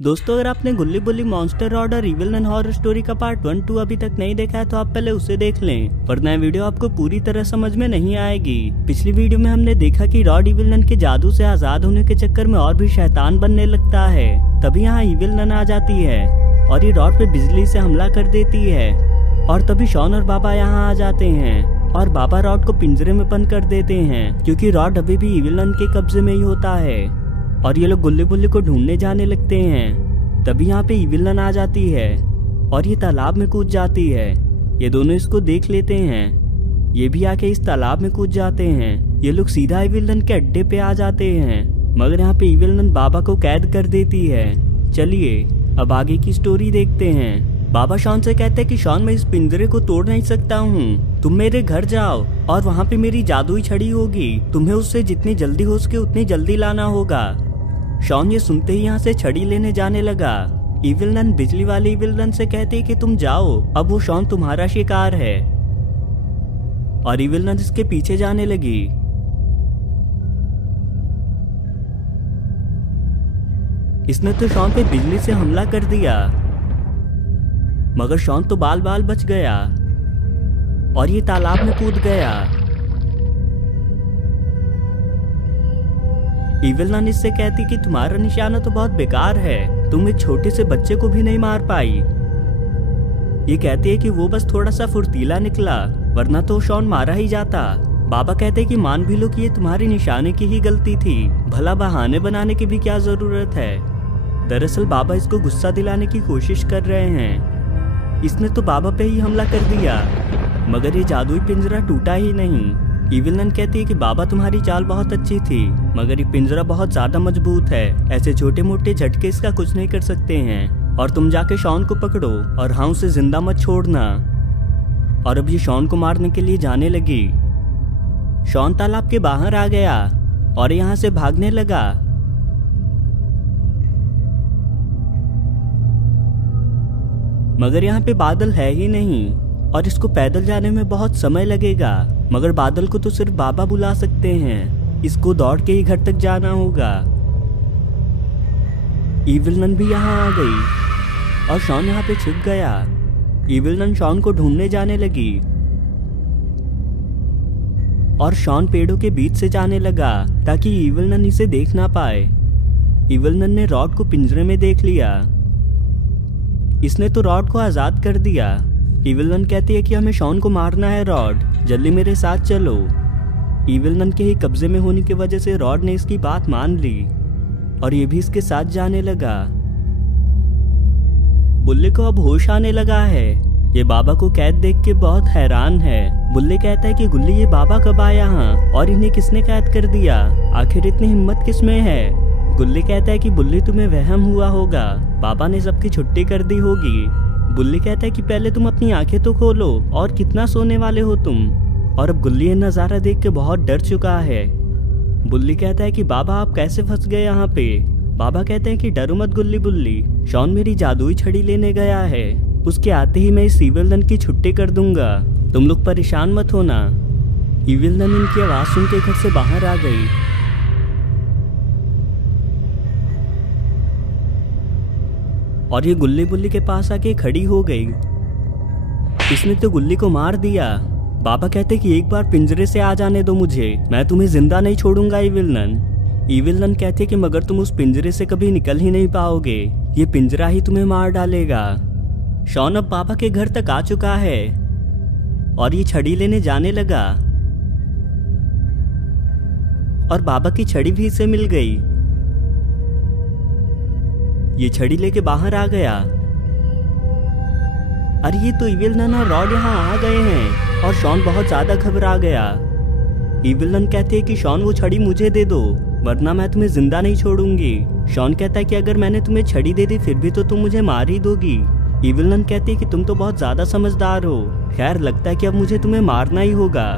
दोस्तों, अगर आपने गुल्ली बुल्ली मॉन्स्टर रॉड और इविल नन हॉरर स्टोरी का पार्ट 1, 2 अभी तक नहीं देखा है तो आप पहले उसे देख लें, वरना यह वीडियो आपको पूरी तरह समझ में नहीं आएगी। पिछली वीडियो में हमने देखा कि रॉड इविल नन के जादू से आजाद होने के चक्कर में और भी शैतान बनने लगता है। तभी यहाँ इविल नन आ जाती है और ये रॉड पे बिजली से हमला कर देती है और तभी शॉन और बाबा यहाँ आ जाते हैं और बाबा रॉड को पिंजरे में बंद कर देते हैं क्योंकि रॉड अभी भी इविल नन के कब्जे में ही होता है। और ये लोग गुल्ली बुल्ली को ढूंढने जाने लगते हैं। तभी यहाँ पे इविल नन आ जाती है और ये तालाब में कूद जाती है। ये दोनों इसको देख लेते हैं, ये भी आके इस तालाब में कूद जाते हैं। ये लोग सीधा इविल नन के अड्डे पे आ जाते हैं, मगर यहाँ पे इविल नन बाबा को कैद कर देती है। चलिए अब आगे की स्टोरी देखते हैं। बाबा शॉन से कहते हैं कि शॉन, मैं इस पिंजरे को तोड़ नहीं सकता हूँ, तुम मेरे घर जाओ और वहाँ पे मेरी जादुई छड़ी होगी, तुम्हें उससे जितनी जल्दी हो सके उतनी जल्दी लाना होगा। शॉन ये सुनते ही यहाँ से छड़ी लेने जाने लगा। इविल नन बिजली वाले इविल नन से कहते कि तुम जाओ, अब वो शॉन तुम्हारा शिकार है। और इविल नन इसके पीछे जाने लगी। इसने तो शॉन पे बिजली से हमला कर दिया, मगर शॉन तो बाल बाल बच गया और ये तालाब में कूद गया। इविल नन इससे कहती कि तुम्हारा निशाना तो बहुत बेकार है, तुम एक छोटे से बच्चे को भी नहीं मार पाई। ये कहती है कि वो बस थोड़ा सा फुर्तीला निकला, वरना तो शॉन मारा ही जाता। बाबा कहते कि मान भी लो कि ये तुम्हारे निशाने की ही गलती थी, भला बहाने बनाने की भी क्या जरूरत है। दरअसल बाबा इसको गुस्सा दिलाने की कोशिश कर रहे हैं। इसने तो बाबा पे ही हमला कर दिया, मगर ये जादुई पिंजरा टूटा ही नहीं। इविल नन कहती है कि बाबा तुम्हारी चाल बहुत अच्छी थी, मगर ये पिंजरा बहुत ज्यादा मजबूत है, ऐसे छोटे मोटे झटके इसका कुछ नहीं कर सकते हैं। और तुम जाके शॉन को पकड़ो और हाँ, उसे जिंदा मत छोड़ना। और अब ये शॉन को मारने के लिए जाने लगी। शॉन तालाब के बाहर आ गया और यहाँ से भागने लगा। मगर यहाँ पे बादल है ही नहीं और इसको पैदल जाने में बहुत समय लगेगा, मगर बादल को तो सिर्फ बाबा बुला सकते हैं, इसको दौड़ के ही घर तक जाना होगा। इविल नन भी यहाँ आ गई और शॉन यहाँ पे छिप गया। इविल नन शॉन को ढूंढने जाने लगी और शॉन पेड़ों के बीच से जाने लगा ताकि इविल नन इसे देख ना पाए। इविल नन ने रॉड को पिंजरे में देख लिया, इसने तो रॉड को आजाद कर दिया। इविल नन कहती है कि हमें शॉन को मारना है, रॉड जल्दी मेरे साथ चलो। इविल नन के ही कब्जे में होने की वजह से रॉड ने इसकी बात मान ली और ये भी इसके साथ जाने लगा। बुल्ले को अब होश आने लगा है, ये बाबा को कैद देख के बहुत हैरान है। बुल्ले कहता है कि गुल्ली, ये बाबा कब आया यहाँ और इन्हें किसने कैद कर दिया, आखिर इतनी हिम्मत किसमें है। गुल्ली कहता है कि बुल्ली, तुम्हें वहम हुआ होगा, बाबा ने सबकी छुट्टी कर दी होगी। बुल्ली कहता है कि पहले तुम अपनी आंखें तो खोलो, और कितना सोने वाले हो तुम। और अब गुल्ली ये नज़ारा देख के बहुत डर चुका है। बुल्ली कहता है कि बाबा, आप कैसे फंस गए यहाँ पे। बाबा कहते हैं कि डरो मत गुल्ली बुल्ली, शॉन मेरी जादुई छड़ी लेने गया है, उसके आते ही मैं इस इविल नन की छुट्टी कर दूंगा, तुम लोग परेशान मत होना। इविल नन इनकी आवाज़ सुन के घर से बाहर आ गई और ये गुल्ली बुल्ली के पास आके खड़ी हो गई। इसने तो गुल्ली को मार दिया। बाबा कहते कि एक बार पिंजरे से आ जाने दो मुझे, मैं तुम्हें जिंदा नहीं छोड़ूंगा इविल नन। इविल नन कहते कि मगर तुम उस पिंजरे से कभी निकल ही नहीं पाओगे, ये पिंजरा ही तुम्हें मार डालेगा। शॉन अब बाबा के घर तक आ चुका है और ये छड़ी लेने जाने लगा और बाबा की छड़ी भी इसे मिल गई। ये छड़ी लेके बाहर आ गया। अरे ये तो इविल नन और रॉड यहाँ आ गए हैं और शॉन बहुत ज्यादा घबरा गया। इविल नन कहते हैं कि शॉन, वो छड़ी मुझे दे दो, वरना मैं तुम्हें जिंदा नहीं छोड़ूंगी। शॉन कहता है कि अगर मैंने तुम्हें छड़ी दे दी फिर भी तो तुम मुझे मार ही दोगी। इविल नन कहती है कि तुम तो बहुत ज्यादा समझदार हो, खैर लगता है कि अब मुझे तुम्हें मारना ही होगा।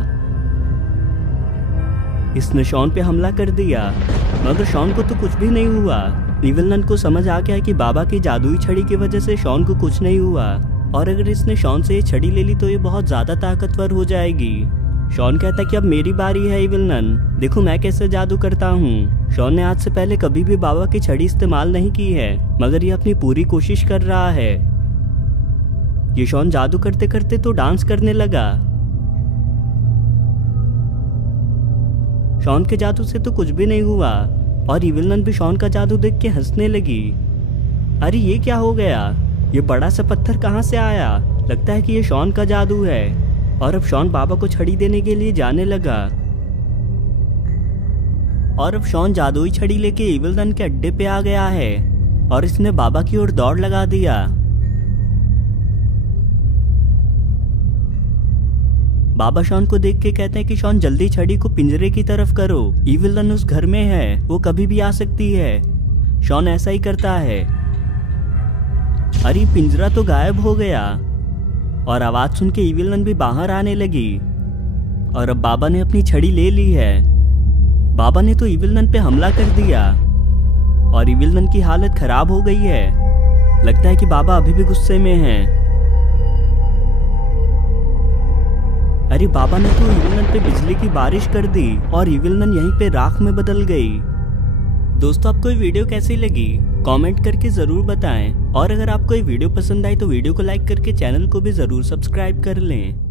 इसने शॉन पे हमला कर दिया, मगर शॉन को तो कुछ भी नहीं हुआ। इविल नन को समझ आ गया कि बाबा की जादुई छड़ी की वजह से शॉन को कुछ नहीं हुआ और अगर इसने शॉन से ये छड़ी ले ली तो ये बहुत ज्यादा ताकतवर हो जाएगी। शॉन कहता है कि अब मेरी बारी है इविल नन, देखो मैं कैसे जादू करता हूँ। शॉन ने आज से पहले कभी भी बाबा की छड़ी इस्तेमाल नहीं की है, मगर ये अपनी पूरी कोशिश कर रहा है। ये शॉन जादू करते करते तो डांस करने लगा। शॉन के जादू से तो कुछ भी नहीं हुआ और इविल नन भी शॉन का जादू देख के हंसने लगी। अरे ये क्या हो गया? ये बड़ा सा पत्थर कहाँ से आया? लगता है कि ये शॉन का जादू है। और अब शॉन बाबा को छड़ी देने के लिए जाने लगा। और अब शॉन जादुई छड़ी लेके इविल नन के अड्डे पे आ गया है और इसने बाबा की ओर दौड़ लगा दिया। बाबा शॉन को देख के कहते हैं कि शॉन जल्दी छड़ी को पिंजरे की तरफ करो, इविल नन उस घर में है, वो कभी भी आ सकती है। शॉन ऐसा ही करता है। अरे पिंजरा तो गायब हो गया और आवाज सुन के इविल नन भी बाहर आने लगी। और अब बाबा ने अपनी छड़ी ले ली है। बाबा ने तो इविल नन पे हमला कर दिया और इविल नन की हालत खराब हो गई है। लगता है कि बाबा अभी भी गुस्से में हैं। अरे बाबा ने तो इविल नन पे बिजली की बारिश कर दी और इविल नन यहीं पे राख में बदल गई। दोस्तों, आपको ये वीडियो कैसी लगी कमेंट करके जरूर बताएं और अगर आपको ये वीडियो पसंद आई तो वीडियो को लाइक करके चैनल को भी जरूर सब्सक्राइब कर लें।